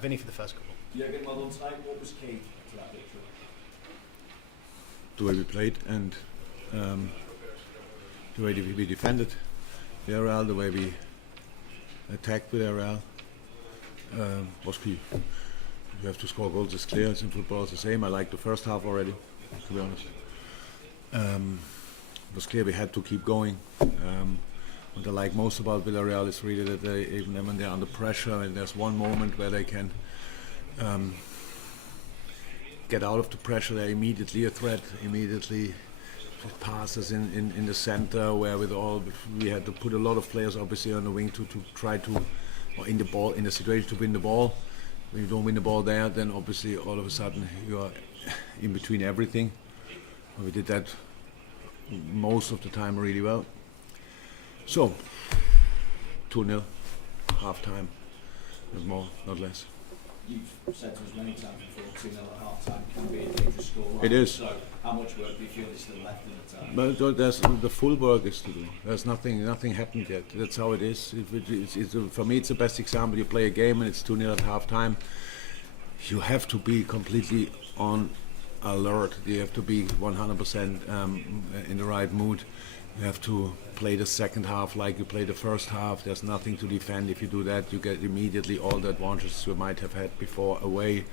Vinny for the first couple. Jurgen, well done tonight. What was key to that victory? The way we played and the way we defended Villarreal, the way we attacked Villarreal was key. You have to score goals, it's clear. It's in football, it's the same. I liked the first half already, to be honest. It was clear we had to keep going. What I like most about Villarreal is really that they, even when they're under pressure, and there's one moment where they can get out of the pressure, they're immediately a threat, immediately passes in the center, where we had to put a lot of players obviously on the wing to try to, or in the situation to win the ball. When you don't win the ball there, then obviously all of a sudden you are in between everything. We did that most of the time really well. So 2-0, half time, not more, not less. You've said to us many times before, 2-0 at half time can be a dangerous scoreline. It is. So how much work do you feel is still left in the time? But there's the full work is to do. There's nothing happened yet. That's how it is. For me, it's the best example. You play a game and it's 2-0 at half time. You have to be completely on alert. You have to be 100% in the right mood. You have to play the second half like you play the first half. There's nothing to defend. If you do that, you get immediately all the advantages you might have had before away.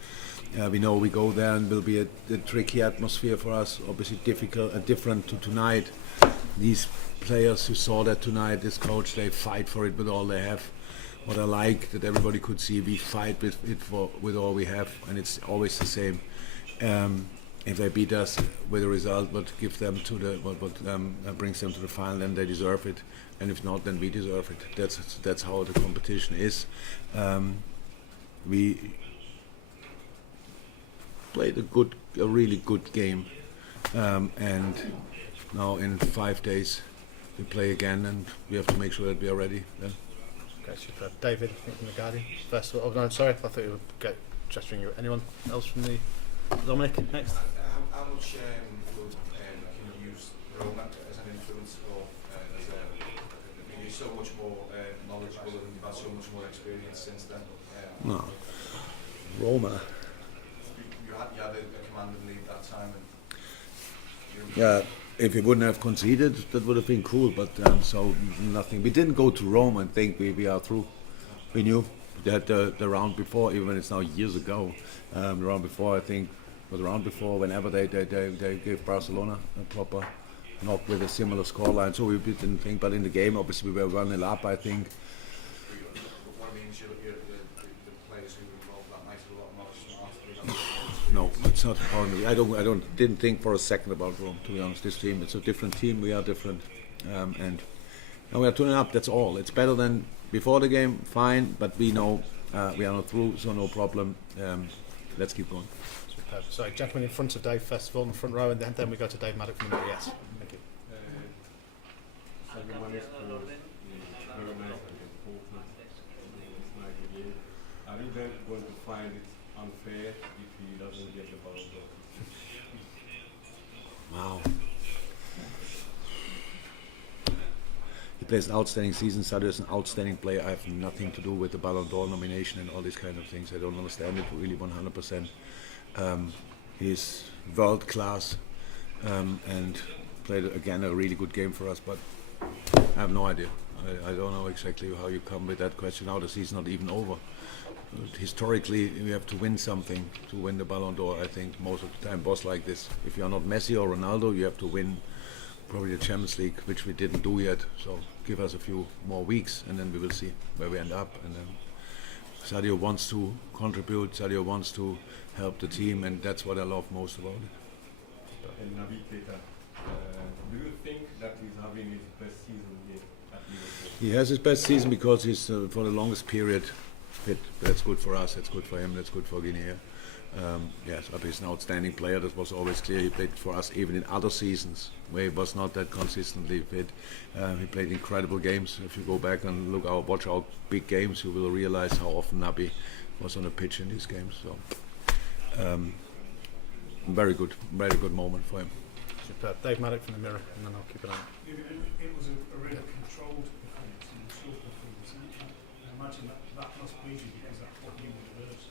We know we go there and will be a tricky atmosphere for us. Obviously difficult and different to tonight. These players who saw that tonight, this coach, they fight for it with all they have. What I like that everybody could see, we fight with it with all we have, and it's always the same. If they beat us with a result, but give them to what brings them to the final, then they deserve it. And if not, then we deserve it. That's how the competition is. We played a really good game, and now in 5 days we play again, and we have to make sure that we are ready then. Okay, super. David, I think from the Guardian. First of all, oh, no, sorry, I thought you would get gesturing you. Anyone else from the Dominic next? How much can you use Roma as an influence, or you're so much more knowledgeable and you've had so much more experience since then? No, Roma. You had a commanding lead that time. Yeah, if we wouldn't have conceded, that would have been cool. But so nothing. We didn't go to Rome and think we are through. We knew that the round before, even when it's now years ago, the round before, I think, was the round before, whenever they gave Barcelona a proper knock with a similar scoreline. So we didn't think, but in the game, obviously, we were 1-0 up, I think. What means the players who were involved that night are a lot more smart. No, it's not important. I didn't think for a second about Rome, to be honest. This team, it's a different team. We are different, and we are 2-0 up. That's all. It's better than before the game. Fine, but we know we are not through, so no problem. Let's keep going. Superb. Sorry, gentlemen in front of Dave, first of all, in the front row, and then we go to Dave Maddock from the yes. Thank you. Are you then going to find it unfair if he doesn't get the Ballon d'Or? Wow. He plays an outstanding season. Sadio is an outstanding player. I have nothing to do with the Ballon d'Or nomination and all these kind of things. I don't understand it really 100%. He's world class and played again a really good game for us, but I have no idea. I don't know exactly how you come with that question. Now the season's not even over. Historically, we have to win something to win the Ballon d'Or. I think most of the time was like this. If you are not Messi or Ronaldo, you have to win probably the Champions League, which we didn't do yet. So give us a few more weeks, and then we will see where we end up. And then Sadio wants to contribute. Sadio wants to help the team, and that's what I love most about it. And Naby Keita, do you think that he's having his best season yet at Liverpool? He has his best season because he's for the longest period fit. That's good for us. That's good for him. That's good for Guinea. Yes, he's an outstanding player. That was always clear. He played for us even in other seasons where he was not that consistently fit. He played incredible games. If you go back and watch our big games, you will realize how often Naby was on the pitch in these games. So, very good moment for him. Superb. Dave Maddock from the Mirror, and then I'll keep it on. It was a really controlled performance and a slow performance. I imagine that must please you because that's what you would have heard.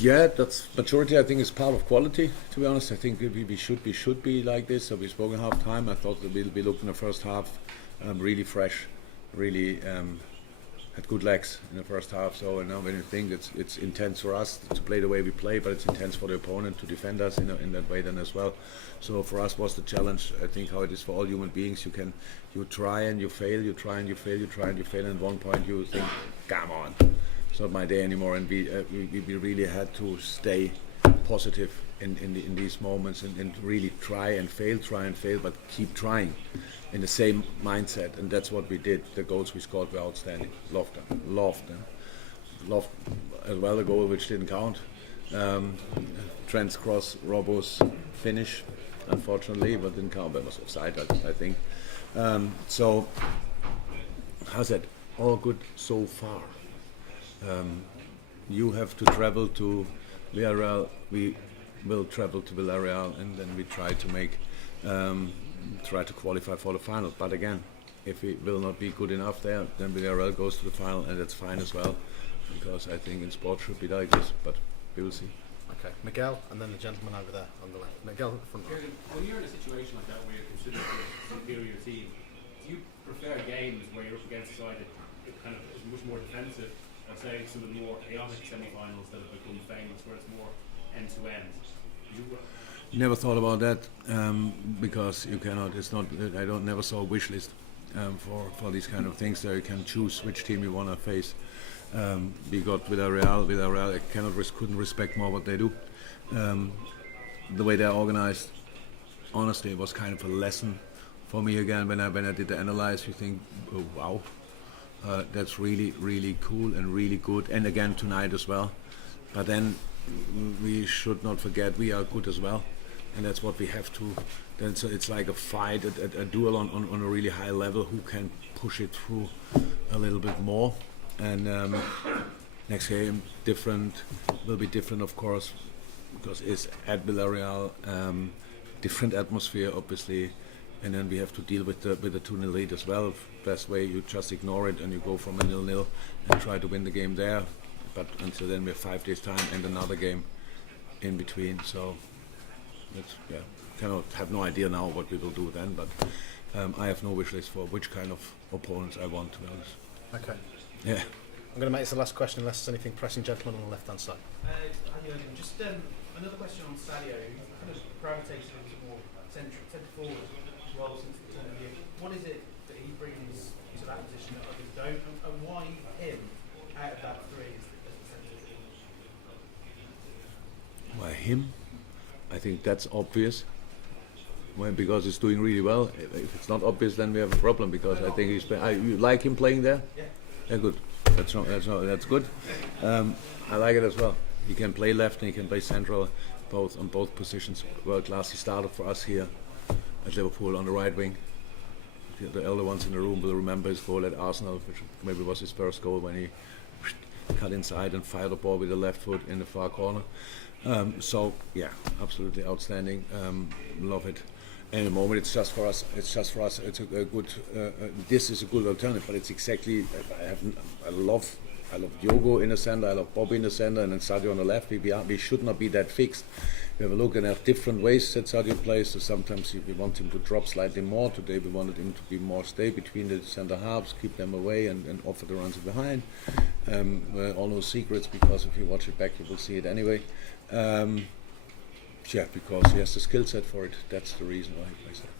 Yeah, that's maturity. I think is part of quality. To be honest, I think we should be like this. So we spoke in half time. I thought that we looked in the first half really fresh, really had good legs in the first half. So now when you think it's intense for us to play the way we play, but it's intense for the opponent to defend us in that way then as well. So for us was the challenge. I think how it is for all human beings. You try and you fail. You try and you fail. You try and you fail. And at one point you think, come on. It's not my day anymore, and we really had to stay positive in these moments and really try and fail, but keep trying in the same mindset, and that's what we did. The goals we scored were outstanding. Loved them. Loved as well the goal which didn't count. Trent's cross, Robbo's finish, unfortunately, but didn't count. That was offside, I think. So, how's that? All good so far. You have to travel to Villarreal. We will travel to Villarreal, and then we try to qualify for the final. But again, if we will not be good enough there, then Villarreal goes to the final, and that's fine as well, because I think in sport should be like this. But we will see. Okay, Miguel, and then the gentleman over there on the left. Miguel, at the front row. Jurgen, when you're in a situation like that where you're considered the superior team, do you prefer games where you're up against a side that kind of is much more defensive, or say some of the more chaotic semi-finals that have become famous, where it's more end-to-end? Never thought about that because you cannot. It's not. I don't never saw a wish list for these kind of things. There you can choose which team you want to face. We got Villarreal. I couldn't respect more what they do. The way they're organized, honestly, it was kind of a lesson for me again. When I did the analyze, you think, oh, wow, that's really, really cool and really good. And again tonight as well. But then we should not forget we are good as well, and that's what we have to. Then so it's like a fight, a duel on a really high level. Who can push it through a little bit more? And next game will be different, of course, because it's at Villarreal, different atmosphere, obviously, and then we have to deal with the 2-0 lead as well. Best way, you just ignore it and you go from a 0-0 and try to win the game there. But until then, we have 5 days time and another game in between. So cannot have no idea now what we will do then. But I have no wish list for which kind of opponents I want, to be honest. Okay. Yeah. I'm going to make this the last question unless there's anything pressing. Gentleman on the left-hand side. Just another question on Sadio, who kind of gravitated into more centre forward role since the turn of the year. What is it that he brings to that position that others don't, and why him out of that three as the centre forward? Why him? I think that's obvious. Well, because he's doing really well. If it's not obvious, then we have a problem. Because I think you like him playing there. Yeah, good. That's good. I like it as well. He can play left and he can play central, on both positions. World class. He started for us here at Liverpool on the right wing. The elder ones in the room will remember his goal at Arsenal, which maybe was his first goal when he cut inside and fired the ball with the left foot in the far corner. So yeah, absolutely outstanding. Love it. And at the moment, it's just for us. It's a good. This is a good alternative, but it's exactly. I love Diogo in the center. I love Bobby in the center, and then Sadio on the left. We should not be that fixed. We have a look and have different ways that Sadio plays. So sometimes we want him to drop slightly more. Today we wanted him to be more stay between the center halves, keep them away, and offer the runs behind. All no secrets, because if you watch it back, you will see it anyway. Yeah, because he has the skill set for it. That's the reason why he plays that.